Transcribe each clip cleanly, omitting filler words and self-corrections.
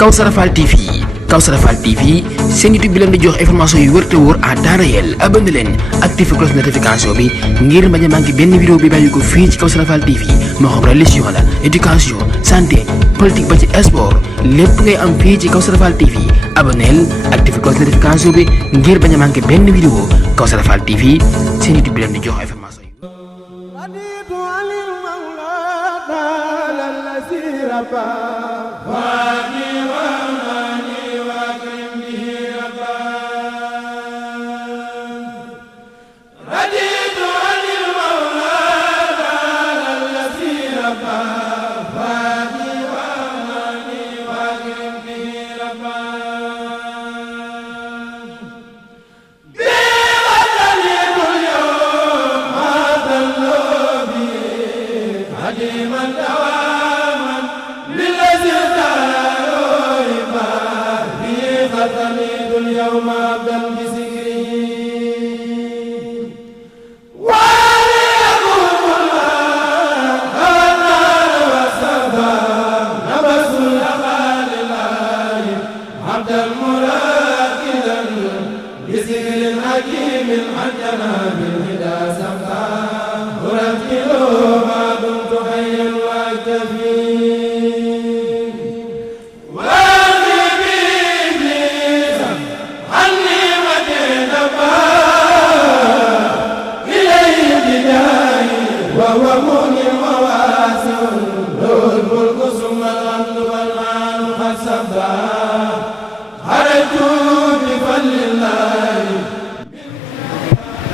Kawsara Fall TV seen YouTube bi leen di jox information yu wër te wóor à temps réel. abonné leen activé cloche notification bi ngir bañ a manqué benn vidéo bi bàyyi ko fii ci Kawsara Fall TV moo xam religion la éducation santé politique ba ci sport lépp ngay am fii ci Kawsara Fall TV. abonneel activé cloche notification bi ngir bañ a manqué benn vidéo. Kawsara Fall TV seen YouTube bi leen di jox information yu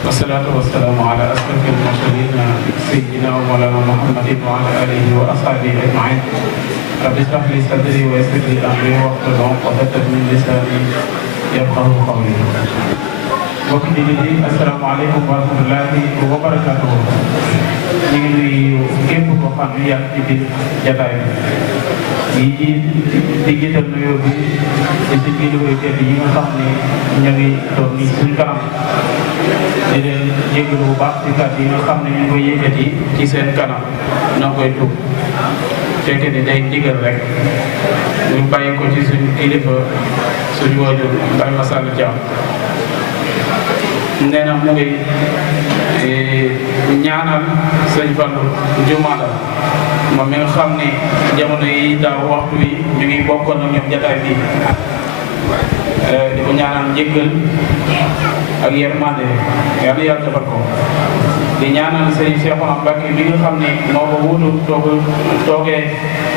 والصلاة والسلام على أشرف المرسلين سيدنا ومولانا محمد وعلى آله وأصحابه أجمعين. رب اشرح لي صدري ويسر لي أمري واحلل عقدة من لساني يفقهوا قولي. mbokk yi asalaamaaleykum wa rahmatullahi wa barakaatuhu. ñu ngi nuyu képp koo xam ne yaa ngi ci biir jataay bi di jiital nuyoo bi di si kilifa yu tedd yi nga xam ne ñu ngi toog nii suñ kanam di leen jégalu bu baax ci kàddu yi nga xam ne ñu ngi koy yëkkati ci seen kanam na koy tuub fekke ni day ndigal rek ñu bàyyi ko ci suñu kilifa suñu waajur Baye Massalla Thiam nee na mu ngi ñaanal sëñ Fallou Jumaada moom mi nga xam ne jamono yi daaw waxtu wi ñu ngi bokkoon ak ñoom jataay bi di ko ñaanal njëggal ak yërmande yàlla yàlla defal ko di ñaanal sëñ Cheikhouna Mbacké mi nga xam ne moo ko wuutu toogee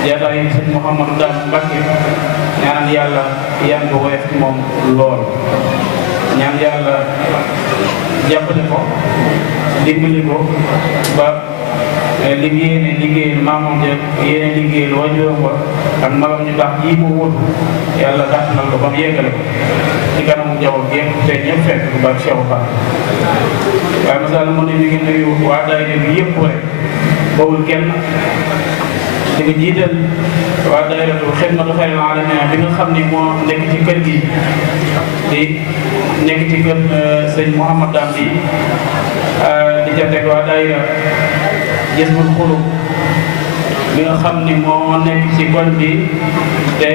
jataay sëñ Mouhamadou Dame Mbacké ñaanal yàlla yan ko woyof ci moom lool ñaan yàlla jàppale ko dimbali ko ba li yéene liggéeyal maamam ja yéene liggéeyal waajuram ba ak magam ñu baax yi ko wuutu yàlla gàttanal ko ba mu yeggale ko ci kanamu jaww gi yëpp te ñëpp fekk ko ba Cheikh Fall waaye Massalla mu ne mi ngi nuyu waa daayira bi yëpp rek bawul kenn di ko jiital waa daayiratu Xidmatu Xayril Aalamiin bi nga xam ni moo nekk ci kër gi di nekk ci kër sëñ Mouhamad Dam bi di ca teg waa daayira Jazbul Xulub bi nga xam ni moo nekk ci koñ bi te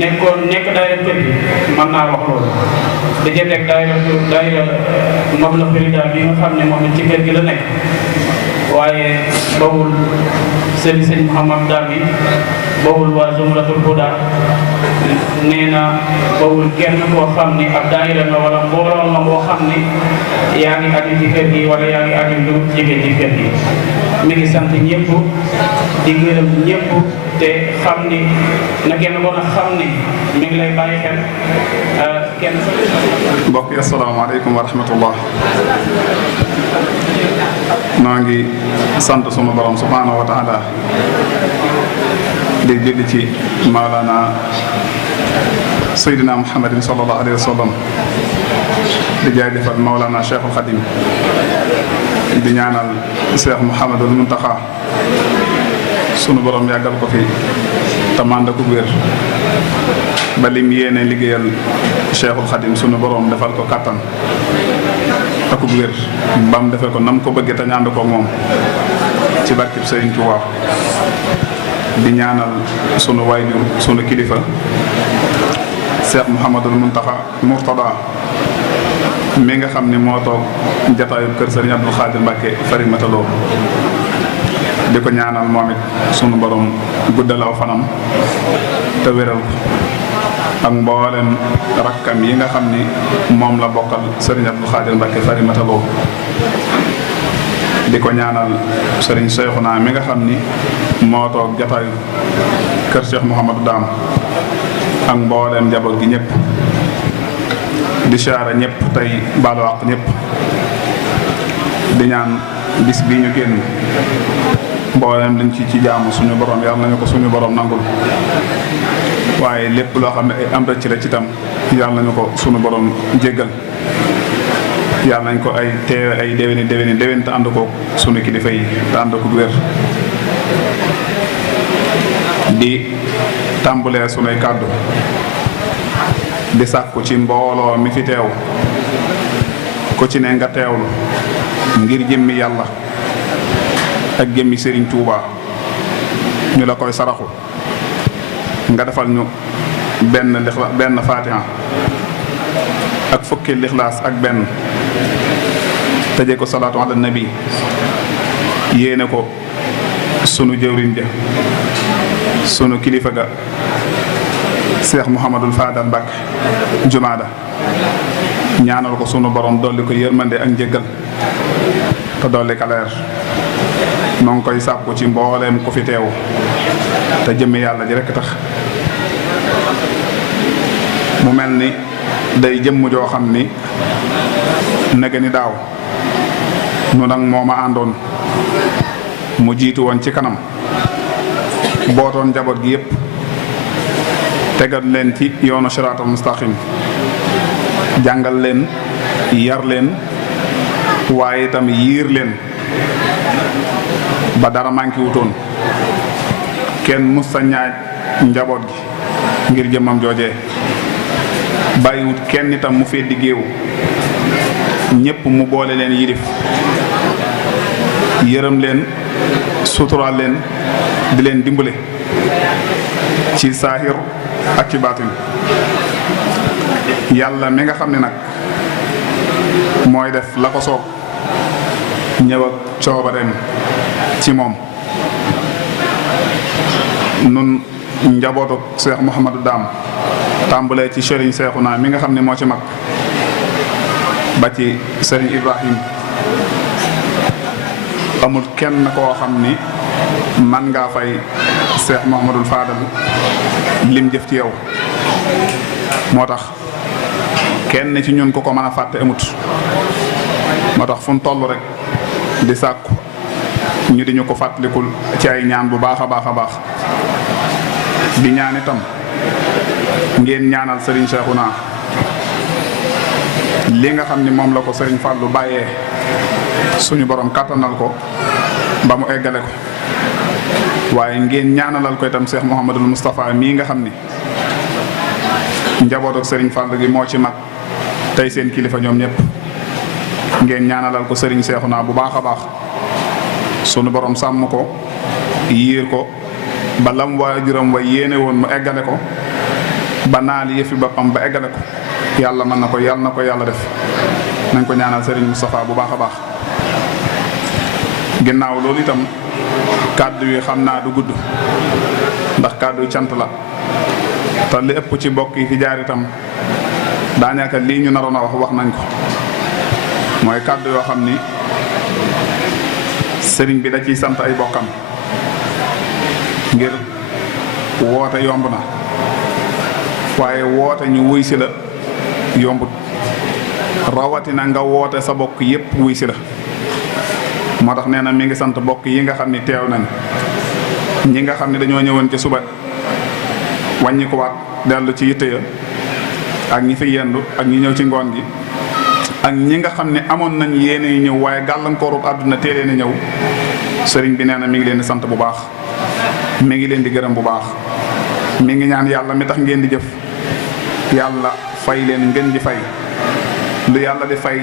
nekk daayira kër gi mën naa wax loolu di ca teg daayira Mabla Firida bi nga xam ne moom ci kër gi la nekk waaye bawul sëñ Mouhamad Dam bi bawul waa Zumratul Huda nee na bawul kenn koo xam ni ab daayira nga wala mbooloo nga boo xam ni yaa ngi aju ci kër gi wala yaa ngi aju lu jege ci kër gi mi ngi sant ñëpp di gërëm ñëpp te xam ni na kenn ko na xam ni mi ngi lay bàyyi xel kenn. mbokk yi asalaamaaleykum wa rahmatullah. maa ngi sant sunu borom subhaanahu wa taala di julli ci Mawlana Seydina Muhammadin sallallahu alayhi wa sallam di jaajëfal Mawlana Cheikhul Khadim di ñaanal Cheikh Mouhamadul Muntaxa sunu borom yàggal ko fi te mànd ko wér ba lim yéene liggéeyal Cheikhul Khadim sunu borom defal ko kattan akub wér bam defee ko nam ko bëggee te ñànd ko moom ci barkib Sëriñ Tuubaa di ñaanal sunu waajur sunu kilifa Cheikh Mouhamadul Mourtada mi nga xam ni moo toog jataayu kër Sëriñ Abdou Khadir Mbacke Farimata Lo di ko ñaanal moom it sunu borom guddalaw fanam te wéral ko ak mboolem rakkam yi nga xam ni moom la bokkal Sëriñ Abdou Khadir Mbacke Farimata Lo di ko ñaanal Sëriñ Cheikhouna mi nga xam ni moo toog jataayu kër Cheikh Mouhamadou Dam ak mboolem njaboot gi ñëpp di siyaara ñëpp tey baalu àq ñëpp di ñaan bis bi ñu génn mboolem liñ ci jaamu suñu borom yàlla nañu ko suñu borom nangul waaye lépp loo xam ne ay am rëcc la ci tam yàlla nañu ko suñu borom jéggal yàlla nañ ko ay teewe ay déwéni te ànd ko suñu kilifa yi te ànd ko wér di tàmbulee sunuy kàddu di sàkku ci mbooloo mi fi teew ku ci ne nga teewlu ngir jëmmi yàlla ak jëmmi Serigne Touba ñu la koy saraxu nga defal ñu benn Fatiha ak fukki lixlaas ak benn tëje ko salaatu ala nabi yéene ko sunu jëwriñ ja sunu kilifa ga Cheikh Mouhamadul Fadal Mbacke Jumaada ñaanal ko sunu borom dolli ko yërmande ak njëggal te dolli ka leer noo ngi koy sàkku ci mbooleem ku fi teew te jëmmi yàlla ji rekk tax mu mel ni day jëmm joo xam ni nega ni daaw nu nag moo ma àndoon mu jiitu woon ci kanam bootoon njaboot gi yépp tegal leen ci yoonu siraatal mustaqim jàngal leen yar leen waaye itam yiir leen ba dara manqué wutoon kenn mus sa ñaaj njaboot gi ngir jëmmam joojee bàyyiwut kenn itam mu fee diggéewu ñépp mu boole leen yilif yërëm leen suturaal leen di leen dimbale ci saahir ak ci baatin yàlla mi nga xam ne nag mooy def la ko soob ñëw ak coobareem ci moom nun njabootu Cheikh Mouhamadou Dam tàmbalee ci Serigne Cheikhouna mi nga xam ne moo ci mag ba ci Serigne Ibrahim amul kenn koo xam ni man ngaa fay Cheikh Mouhamadul Fadal lim jëf ci yow moo tax kenn ci ñun ku ko mën a fàtte amut moo tax fu mu toll rek di sàkku ñu di ñu ko fàttalikul ci ay ñaan bu baax a baax a baax di ñaan itam ngeen ñaanal Serigne Cheikhouna li nga xam ni moom la ko Serigne Fallou bàyyee suñu borom kàttanal ko ba mu eggale ko waaye ngeen ñaanalal ko itam Cheikh Mouhamadul Moustapha mii nga xam ni njaboot ak Serigne Fallou gi moo ci mag tey seen kilifa ñoom ñëpp ngeen ñaanalal ko Serigne Cheikhouna bu baax a baax sunu borom sàmm ko yiir ko ba lam waajuram wa yéene woon mu eggale ko ba naal yëfi boppam ba eggale ko yàlla mën na ko yàlla na ko yàlla def nañ ko ñaanal Serigne Moustapha bu baax a baax. ginnaaw loolu itam kàddu yi xam naa du gudd ndax kàddu yi cant la te li ëpp ci bokk yi fi jaar itam daanaka lii ñu naroon a wax nañ ko mooy kàddu yoo xam ni sëriñ bi da ciy sant ay bokkam ngir woote yomb na waaye woote ñu wuy si la yombut rawatina nga woote sa bokk yépp wuy si la moo tax nee na mi ngi sant bokk yi nga xam ni teew nañ ñi nga xam ne dañoo ñëwoon ci suba wàññi ko waat dellu ci yitte ya ak ñi fi yendu ak ñi ñëw ci ngoon gi ak ñi nga xam ne amoon nañ yéene ñëw waaye gàllankoorub àdduna teelee na ñëw sëriñ bi nee na mi ngi leen di sant bu baax mi ngi leen di gërëm bu baax mi ngi ñaan yàlla mi tax ngeen di jëf yàlla fay leen ngeen di fay lu yàlla di fay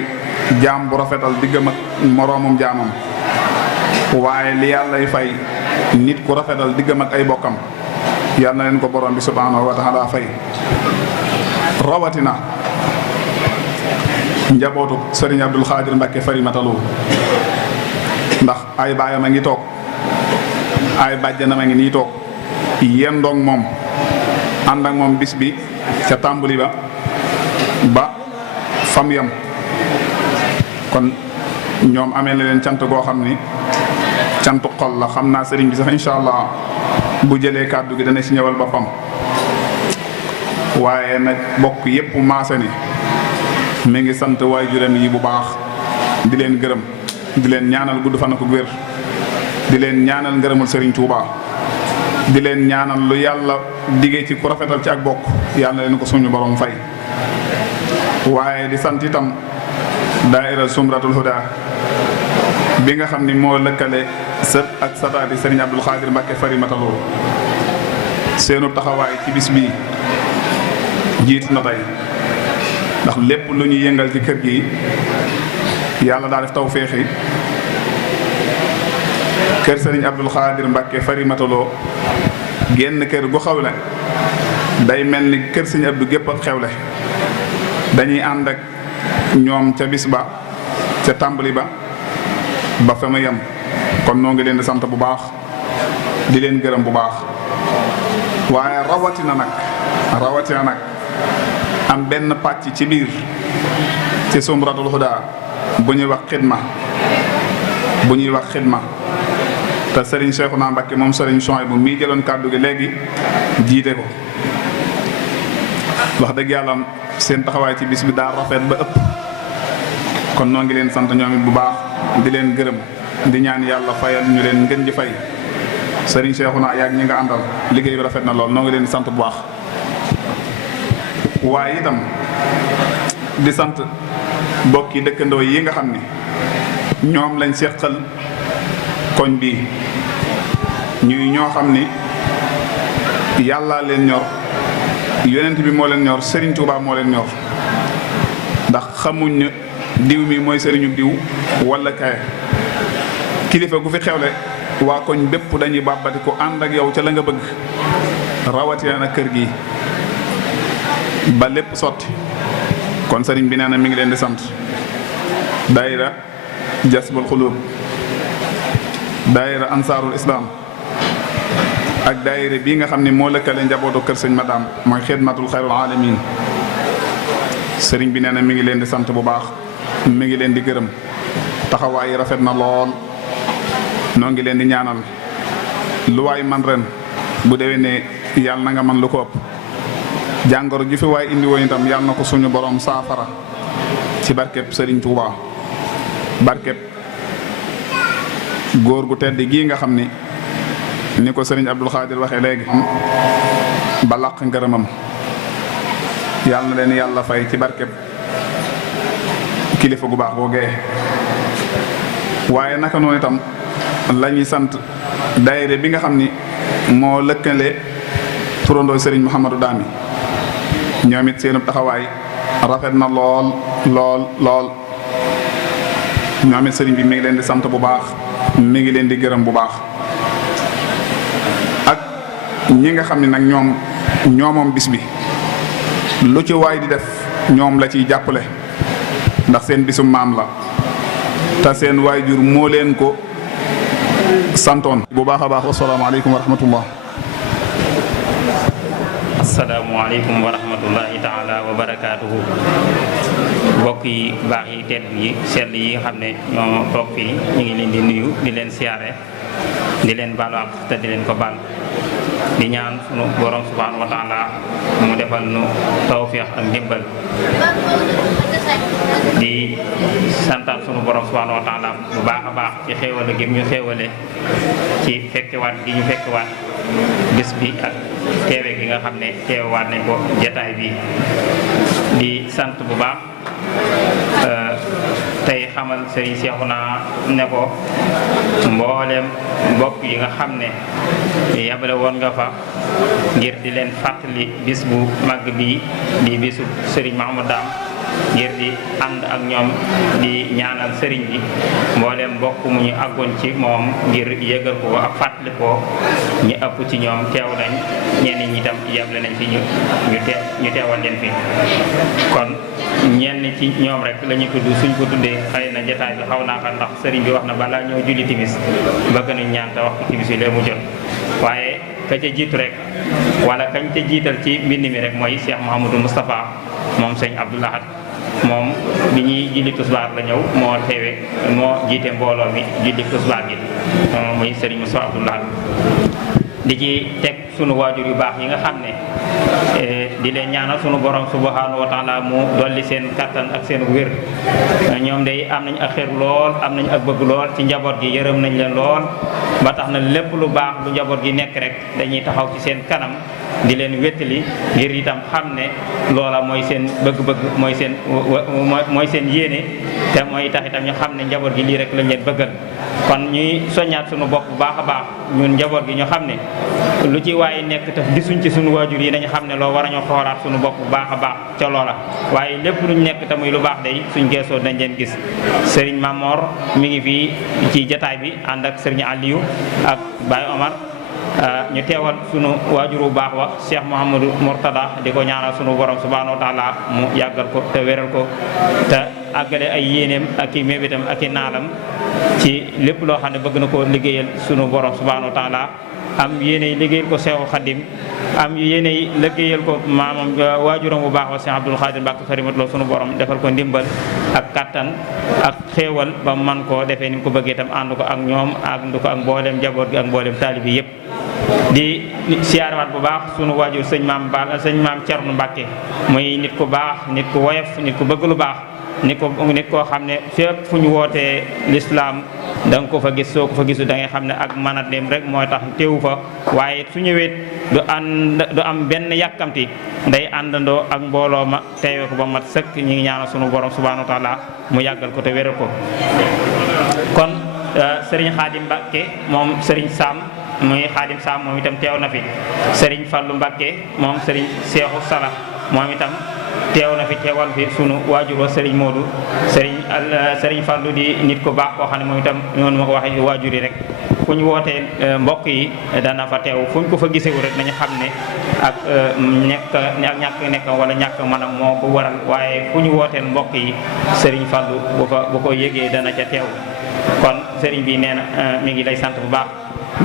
jaam bu rafetal diggam ak moroomum jaamam waaye li yàlla di fay nit ku rafetal diggam ak ay bokkam yal na leen ko borom bi subhanahu wa taala fay. rawatina njabootu Serigne Abdoul Khadir Mbacke Farimata Lo ndax ay baayam a ngi toog ay bàjjanam a ngi nii toog yendoog moom ànd ak moom bis bi ca tàmbali ba fam yam kon ñoom amee na leen cant goo xam ni cantu xol la. xam naa sëriñ bi sax incha allah bu jëlee kàddu gi dana si ñëwal boppam waaye nag bokk yépp maase ni mi ngi sant waajuram yi bu baax di leen gërëm di leen ñaanal gudd fan ak wér di leen ñaanal ngërëmul Serigne Touba di leen ñaanal lu yàlla diggee ci ku rafetal ci ak bokk yàlla leen ko suñu borom fay. waaye di sant itam daaira Sumratul Huda bi nga xam ni moo lëkkale sët ak sataati Serigne Abdoul Khadir Mbacke Farimata Lo seenu taxawaay ci bis bii jiitu na tey ndax lépp lu ñuy yëngal ci kër gi yàlla daa def taw féexi kër Serigne Abdoul Khadir Mbacke Farimata Lo génn kër gu xewle day mel ni kër Serigne Abdou gépp ak xewle dañuy ànd ak ñoom ca bis ba ca tàmbali ba fa ma yem kon noo ngi leen di sant bu baax di leen gërëm bu baax waaye rawatina nag am benn pàcc ci biir ci Sumratul Huda bu ñuy wax xidma te Serigne Cheikhouna Mbacke moom Serigne Souhaïbou mii jëloon kàddu gi léegi jiite ko wax dëgg yàlla seen taxawaay ci bis bi daa rafet ba ëpp kon noo ngi leen sant ñoom it bu baax di leen gërëm di ñaan yàlla fayal ñu leen ngeen ji fay Serigne Cheikhouna yaag ñi nga àndal liggéey bi rafet na lool noo ngi leen di sant bu baax. waaye itam di sant bokki dëkkandoo yi nga xam ni ñoom lañ seqal koñ bii ñuy ñoo xam ni yàllaa leen ñor yonent bi moo leen ñor Serigne Touba moo leen ñor ndax xamuñ ne diw mi mooy sëriñu diw wala kaye kilifa gu fi xewle waa koñ bépp dañuy bàbbati ko ànd ak yow ca la nga bëgg rawatina nag kër gi ba lépp sotti kon sëriñ bi nee na mi ngi leen di sant daayira Jasbul Xulub daayira Ansaarul Islam ak daayira bii nga xam ne moo lëkkale njabootu kër sëñ Madame mooy Xidmatul Xayrul Alamin sëriñ bi nee na mi ngi leen di sant bu baax mi ngi leen di gërëm taxawaay rafet na lool noo ngi leen di ñaanal lu waay man ren bu déwénee yàlla na nga man lu ko ëpp jàngoro ju fi waay indi woon itam yàlla na ko suñu borom saafara ci barkeb Serigne Touba barkeb góor gu tedd gii nga xam ni ko Serigne Abdoul Khadir waxee léegi ba làq ngërëmam yàlla na leen yàlla fay ci barkeb kilifa gu baax googee waaye naka noonu itam la ñuy sant daayira bi nga xam ni moo lëkkale turandoo Serigne Mouhamadou Dami ñoom it seenu taxawaay rafet na lool ñoom it sëriñ bi mi ngi leen di sant bu baax mi ngi leen di gërëm bu baax ak ñi nga xam ne nag ñoomoom bis bi lu ci waay di def ñoom la ciy jàppale ndax seen bisum maam la te seen waajur moo leen ko santoon bu baax a baax wasalaamaaleykum wa rahmatullah. asalaamaaleykum wa rahmatullahi taala wa barakaatuhu mbokk yi baax yi tedd yi sell yi nga xam ne ñoo toog fii ñu ngi leen di nuyu di leen siyaare di leen baalu àq te di leen ko baal di ñaan sunu borom subhanahu wa taala mu defal nu tawfiix ak ndimbal di santaat sunu borom subhanahu wa taala bu baax a baax ci xéewale gi ñu xéewale ci fekkewaat gi ñu fekkewaat bis bi ak teewe gi nga xam ne teewaat nañ ko jataay bi di sant bu baax tey xamal Serigne Cheikhouna ne ko mboolem mbokk yi nga xam ne yabale woon nga fa ngir di leen fàttali bis bu màgg bii di bisu Serigne Mahamadou Dame ngir di ànd ak ñoom di ñaanal sëriñ bi mbooleem mbokk mu ñu àggoon ci moom ngir yëgal ko ak fàttali ko ñi ëpp ci ñoom teew nañ ñenn ñi itam yeble nañ fi ñu teewal leen fi kon ñenn ci ñoom rek la ñuy tudd suñ ko tuddee xëy na jotaay bi xaw naa ko ndax sëriñ bi wax na balaa ñoo julli timis bëgg nañ ñaan te waxtu timis yi lee mu jot waaye ka ca jiitu rek wala kañ ca jiital ci mbind mi rek mooy Cheikh Mouhamadou Moustapha moom sëñ Abdoul Ahad moom bi ñuy julli tisbaar la ñëw moo teewe moo jiite mbooloo mi julli tisbaar gi muy sëriñ Moustapha Abdoul Ahad di ci teg sunu waajur yu baax yi nga xam ne di leen ñaanal sunu borom subhanahu wa taala mu dolli seen kattan ak seen wér ñoom day am nañ ak xër lool am nañ ak bëgg lool ci njaboot gi yërëm nañ leen lool ba tax na lépp lu baax lu njaboot gi nekk rek dañuy taxaw ci seen kanam di leen wéttali ngir itam xam ne loola mooy seen bëgg-bëgg mooy seen yéene te mooy tax itam ñu xam ne njaboot gi lii rek lañ leen bëggal kon ñuy soññaat sunu bopp bu baax a baax ñun njaboot gi ñu xam ne lu ci waaye nekk te gisuñ ci sunu waajur yi nañu xam ne loo war a ñoo xoolaat sunu bopp bu baax a baax ca loola waaye lépp luñ nekk te muy lu baax day suñ geesoo dañ leen gis Serigne Mamor mi ngi fii ci jataay bi ànd ak Serigne Aliou ak Baye Omar ñu teewal sunu waajur bu baax wa Cheikh Mouhamadou Mourtada di ko ñaanal sunu borom subhanahu wa taala mu yàggal ko te wéral ko te àggale ay yéeneem ak i mébétam ak i naalam ci lépp loo xam ne bëgg na koo liggéeyal sunu borom subhanahu wa taala am yéeney liggéeyal ko Seexu Xadim am yéeney liggéeyal ko maamam waajuram bu baax wa Cheikh Abdoul Khadir Mbacke Karimatullah sunu borom defal ko ndimbal ak kattan ak xéewal ba man koo defee ni mu ko bëggee itam ànd ko ak ñoom ànd ko ak mbooleem njaboot gi ak mbooleem taalib yi yëpp di siyaarewaat bu baax sunu waajur sëñ maam Cerno Mbacke muy nit ku baax nit ku woyof nit ku bëgg lu baax nit koo xam ne fépp fu ñu wootee lislaam da nga ko fa gis soo ko fa gisu da ngay xam ne ak mën a dem rek mooy tax teewu fa waaye su ñëwee du am benn yàkkamti day àndandoo ak mbooloo ma teewee ko ba mat sëkk ñi ngi ñaanal sunu borom subhanahu wa taala mu yàggal ko te wéral ko kon Serigne Khadim Mbacke moom Serigne Sam muy Khadim Sam moom itam teew na fi Serigne Fallou Mbacke moom Serigne Cheikhou Sala moom itam teew na fi teewal fi sunu waajur wa Serigne Modou Serigne Fallou di nit ku baax koo xam ne moom itam noonu ma ko waxee waajur yi rek fu ñu wootee mbokk yi dana fa teew fu ñu ko fa gisewu rek nañu xam ne ak ñàkk nekk wala ñàkk maanaam moo ko waral waaye fu ñu wooteel mbokk yi Serigne Fallou bu ko yëgee dana ca teew kon Serigne bi nee na mi ngi lay sant bu baax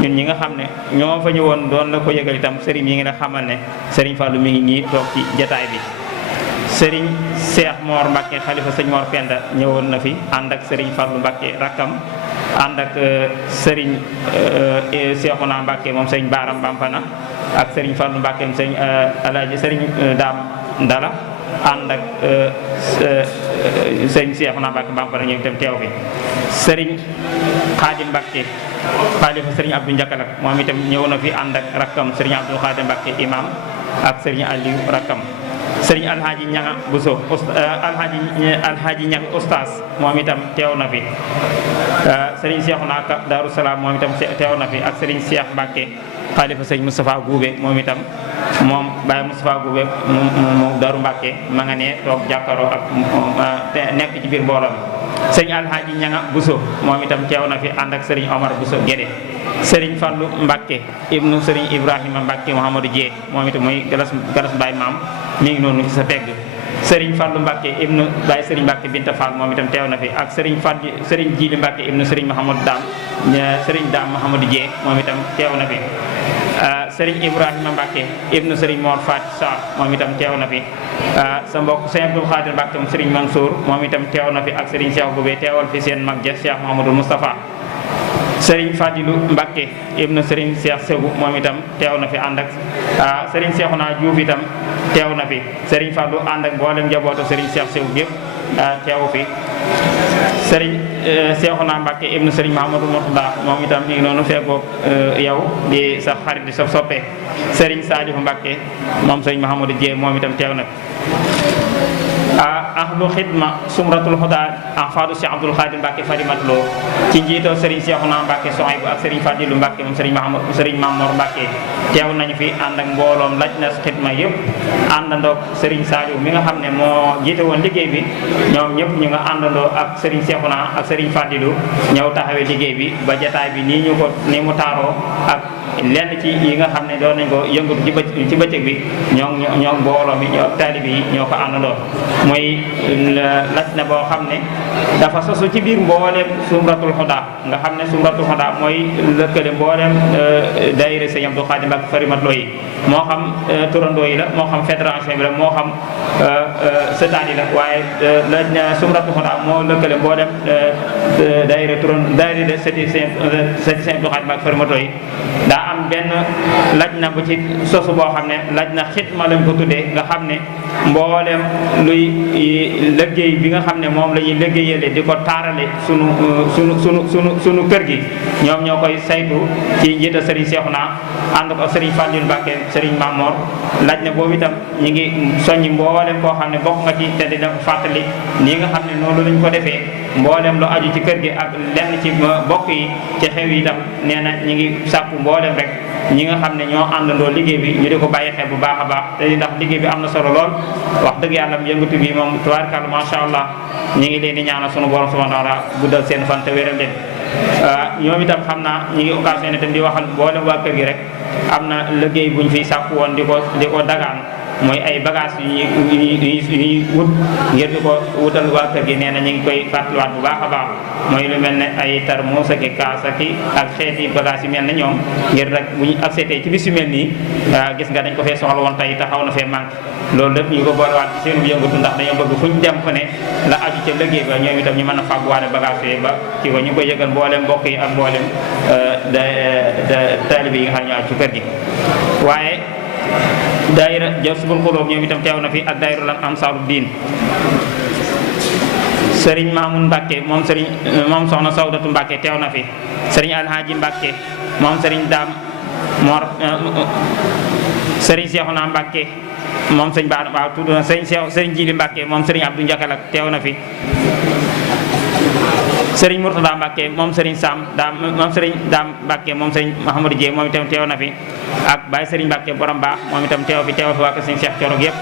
ñun ñi nga xam ne ñoo fa ñëwoon doon la ko yëgal itam Serigne yi ngi la xamal ne Serigne Fallou mi ngi nii toog ci jataay bi Serigne Cheikh Mor Mbacke xalifa sëñ Mor Penda ñëwoon na fi ànd ak Serigne Fallou Mbacke rakkam ànd ak Serigne Cheikhouna Mbacke moom sëñ Baaram Bampana ak Serigne Fallou Mbacke moom sëñ Alaaji Serigne Daam Ndala ànd ak sëñ Cheikhouna Mbacke Bampana ñoom itam teew fi Serigne Khadim Mbacke xalifa Serigne Abdou Ndiakalak moom itam ñëw na fi ànd ak rakkam Serigne Abdou Khadim Mbacke imam ak Serigne Aliou rakkam Serigne Alhaji Ñanga Bousso Alhaji Ñang Oustaz moom itam teew na fi Serigne Cheikhouna Ka Darou Salaam moom itam teew na fi ak Serigne Cheikh Mbacke xalifa Serigne Moustapha Goubé moom itam moom Baye Moustapha Goubé moom Darou Mbacke ma nga ne toog jàkkaaroo ak nekk ci biir mbooloo mi Serigne Alhaji Ñanga Bousso moom itam teew na fi ànd ak Serigne Omar Bousso Guédé Serigne Fallou Mbacke ibnu Serigne Ibrahima Mbacke Mouhamadou Dieye moom itam muy galas Baye maam mi ngi noonu ci sa pegg Serigne Fallou Mbacke ibnu Baye Serigne Mbacke Binta Fall moom itam teew na fi ak Serigne Djili Mbacke ibnu Serigne Mouhamadou Dam Serigne Dam Mouhamadou Dieye moom itam teew na fi Serigne Ibrahima Mbacke ibnu Serigne Mor Fati Sarr moom itam teew na fi sa mbokk Serigne Abdou Khadir Mbacke moom Serigne Mansour moom itam teew na fi ak Serigne Cheikh Goubé teewal fi seen mag ja Cheikh Mouhamadou Moustapha Serigne Fadilou Mbacke ibnu Serigne Cheikh Segou moom itam teew na fi ànd ak Serigne Cheikhouna Diouf itam teew na fi Serigne Fallou ànd ak mboolem njabootu Serigne Cheikh Segou yëpp teew fi Serigne Cheikhouna Mbacke ibnu Serigne Mahamadou Mourtada moom itam mi ngi noonu fekkoog yow di sa xarit di sa soppe Serigne Salifou Mbacke moom Serigne Mahamadou Dieye moom itam teew na fi ahlu xidma sumratul huda ahfadu Cheikh Abdoul Khadir Mbacke Farimatlo ci njiitoo Serigne Cheikhouna Mbacke Sohaybou ak Serigne Fadilou Mbacke moom Serigne Mamour Mbacke teew nañu fi ànd ak mbooloom laj na xidma yëpp àndandoo Serigne Saliou mi nga xam ne moo jiite woon liggéey bi ñoom ñëpp ñu nga àndandoo ak Serigne Cheikhouna ak Serigne Fadilou ñëw taxawee liggéey bi ba jataay bi ni mu taaroo ak lenn ci yi nga xam ne doon nañ ko yëngatu ci bëccëg bi ñoo mbooloo mi ñoo taalibe yi ñoo ko àndandoo muy laj na boo xam ne dafa sosu ci biir mbooleem sumratul huda nga xam ne sumratul huda mooy lëkkale mbooleem daayira Sëñ Abdou Khadim Mbacke Farimatlo yi moo xam turandoo yi la moo xam fédération bi la moo xam sëtaan yi la waaye laj na sumratul huda moo lëkkale mbooleem daayira sëti Sëñ Abdou Khadim Mbacke Farimatlo yi daa am benn laj na bu ci sosu boo xam ne laj na xitma lañ ko tuddee nga xam ne mbooleem luy liggéey bi nga xam ne moom la ñuy liggéeyale di ko taarale sunu kër gi ñoom ñoo koy saytu ci njiital Serigne Cheikhouna ànd ko Serigne Fadilou Mbacke Serigne Mamor laj na boobu itam ñi ngi soññi mbooleem koo xam ne bokk nga ci te dina ko fàttali nii nga xam ne noonu lañ ko defee mbooleem lu aju ci kër gi ak lenn ci bokk yi ci xew yi itam nee na ñi ngi sàkku mbooleem rek ñi nga xam ne ñoo àndandoo liggéey bi ñu di ko bàyyi xel bu baax a baax te ndax liggéey bi am na solo lool wax dëgg yàlla yëngatu bi moom tubaarkàlla macha allah ñi ngi leen di ñaanal sunu borom subhanahu wa taala guddal seen fan te wéral leen ñoom itam xam naa ñi ngi occasionné itam di waxal mboolem waa kër gi rek am na liggéey buñ fiy sàkku woon di ko dagaan mooy ay bagages yu ñuy wut ngir di ko wutal waa kër gi nee na ñu ngi koy fàttaliwaat bu baax a baax mooy lu mel ne ay tarmuus ak kaas ak xeeti bagages yu mel ne ñoom ngir rek bu ñu accepté ci bis yu mel nii gis nga dañ ko fee soxla woon tey taxaw na fee manqué loolu lépp ñu ko boolewaat ci seen yëngatu ndax dañoo bëgg fu ñu dem fu ne la aju ca liggéey ba ñoom itam ñu mën a fàgguwaale bagages yooyu ba ci ko ñu koy yëgal mboolem mbokk yi ak mboolem taalibe yi nga xam ne ñu aju ci kër gi waaye daayira Jazbul Xuloob ñoom itam teew na fi ak daayira lan Ansaaru Diin Serigne Mamoun Mbacke moom soxna Sawdatu Mbacke teew na fi Serigne Alhaji Mbacke moom Serigne Dame Mor Serigne Cheikhouna Mbacke moom sëñ Ba waaw tudd na Serigne Jili Mbacke moom Serigne Abdou Ndiakalak teew na fi Serigne Mourtada Mbacke moom Serigne moom Serigne Dame Mbacke moom Serigne Mahamadou Dieye moom itam teew na fi ak Baye Serigne Mbacke borom baax moom itam teew fi waa ko Serigne Cheikh Thiorog yëpp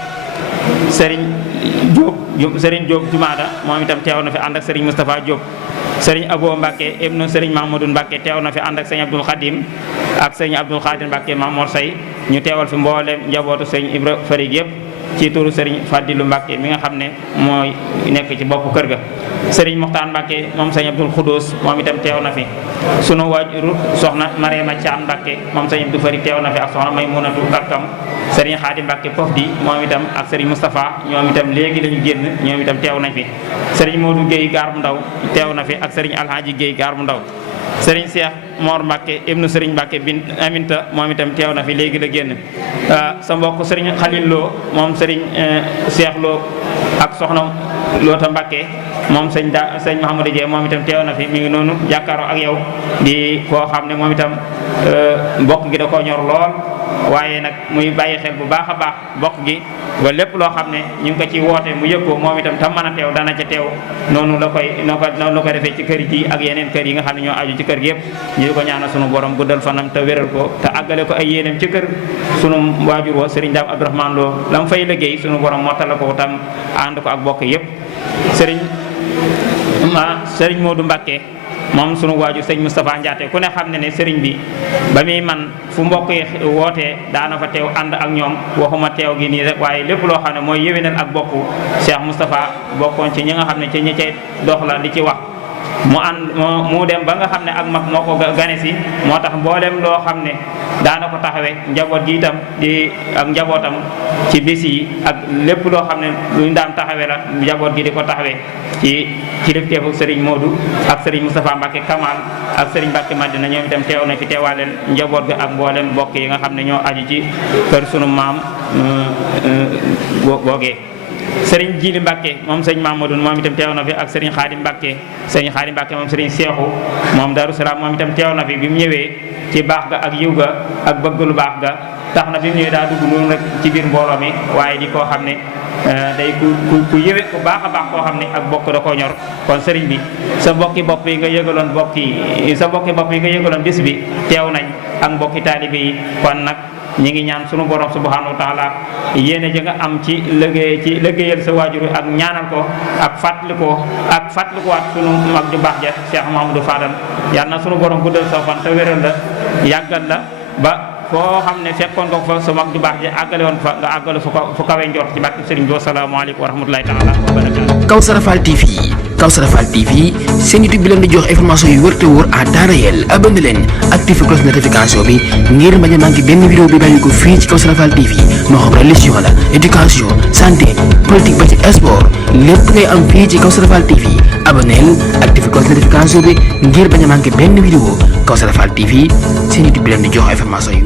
Serigne Diop Jumaada moom itam teew na fi ànd ak Serigne Moustapha Diop Serigne Abo Mbacke ibnu Serigne Mahmoudou Mbacke teew na fi ànd ak Serigne Abdoul Khadim ak Serigne Abdoul Khadir Mbacke Mamor Say ñu teewal fi mboolem njabootu Serigne Ibra Farig yëpp ci turu Serigne Fadilou Mbacke mi nga xam ne mooy nekk ci bopp kër ga Serigne Mokhtar Mbacke moom Serigne Abdoul Khoudous moom itam teew na fi sunu waajur soxna Mariama Thiam Mbacke moom Serigne Abdou Farig teew na fi ak soxna Maymunatu Rakkam Serigne Khadim Mbacke Pofdi moom itam ak Serigne Moustapha ñoom itam léegi lañu génn ñoom itam teew nañ fi Serigne Modou Guèye Gaar bu Ndaw teew na fi ak Serigne Alhaji Guèye Gaar bu Ndaw Serigne Cheikh Mor Mbacke ibnu Serigne Mbacke bin Aminta moom itam teew na fi léegi la génn sa mbokk Serigne Khalil Lo moom Serigne Cheikh Lo ak soxna Loota Mbacke moom sëñ Mouhamadou Dieye moom itam teew na fi mi ngi noonu jàkkaaroo ak yow di koo xam ne moom itam mbokk gi da koo ñor lool waaye nag muy bàyyi xel bu baax a baax mbokk gi ba lépp loo xam ne ñu ngi ko ci woote mu yëg ko moom itam tam mën a teew dana ca teew noonu la koy defee ci kër yi ak yeneen kër yi nga xam ne ñoo aju ci kër gi yëpp ñu di ko ñaanal sunu borom guddal fanam te wéral ko te àggale ko ay yéenam ci kër sunu waajur wa Serigne Dame Abdourahmane Lo la mu fay liggéey sunu borom mottala ko tam ànd ko ak bokk yëpp Serigne Modou Mbacke moom sunu waajur sëñ Moustapha Ndiaté ku ne xam ne Serigne bi ba muy man fu mbokk yi wootee daana fa teew ànd ak ñoom waxuma teew gi nii rek waaye lépp loo xam ne mooy yéwénal ak bokk Cheikh Moustapha bokkoon ci ñi nga xam ne ci ñi cay dox la di ci wax mu dem ba nga xam ne ak mag moo ko gane si moo tax mboolem loo xam ne daana ko taxawee njaboot gi itam di ak njabootam ci bis yi ak lépp loo xam ne luñ daan taxawee la njaboot gi di ko taxawee ci kilifteefu Serigne Modou ak Serigne Moustapha Mbacke Kamal ak Serigne Mbacke Madina ñoom itam teew na fi teewaaleel njaboot ga ak mboolem mbokk yi nga xam ne ñoo aju ci kër sunu maam googee Serigne Jili Mbacke moom sëñ Mamadou moom itam teew na fi ak Serigne Khadim Mbacke Serigne Khadim Mbacke moom Serigne Seexu moom Darou Salaam moom itam teew na fi bi mu ñëwee ci baax ga ak yiw ga ak bëgg lu baax ga tax na bi mu ñëwee daa dugg noonu rek ci biir mbooloo mi waaye di koo xam ne day ku yëwe ku baax a baax koo xam ne ak bokk da koo ñor kon sëriñ bi sa mbokki bopp yi nga yëgaloon nga yëgaloon bis bi teew nañ ak mbokki taalibe yi kon nag ñi ngi ñaan sunu borom subhanahu wa taala yéene ja nga am ci liggéeyal sa waajur ak ñaanal ko ak fàttalikuwaat sunu mag ju baax ja Cheikh Mahamadou Fadal yal na sunu borom guddal sa fan te wéral la yàggal la ba foo xam ne fekkoon nga fa sa mag ju baax ja àggale woon fa nga àggale fu kawe njort ci barke sëriñ bi wasalaamaaleykum wa rahmatulahi taala wa barakaatu. Kawsara Fall TV seen YouTube bi leen di jox information yu wër te wóor à temps réel abonné leen activé cloche notification bi ngir bañ a manqué benn vidéo bi bàyyi ko fii ci Kawsara Fall TV moo xam religion la éducation santé politique ba ci sport lépp ngay am fii ci Kawsara Fall TV abonné activé cloche notification bi ngir bañ a manqué benn vidéo Kawsara Fall TV seen YouTube bi leen di jox information yu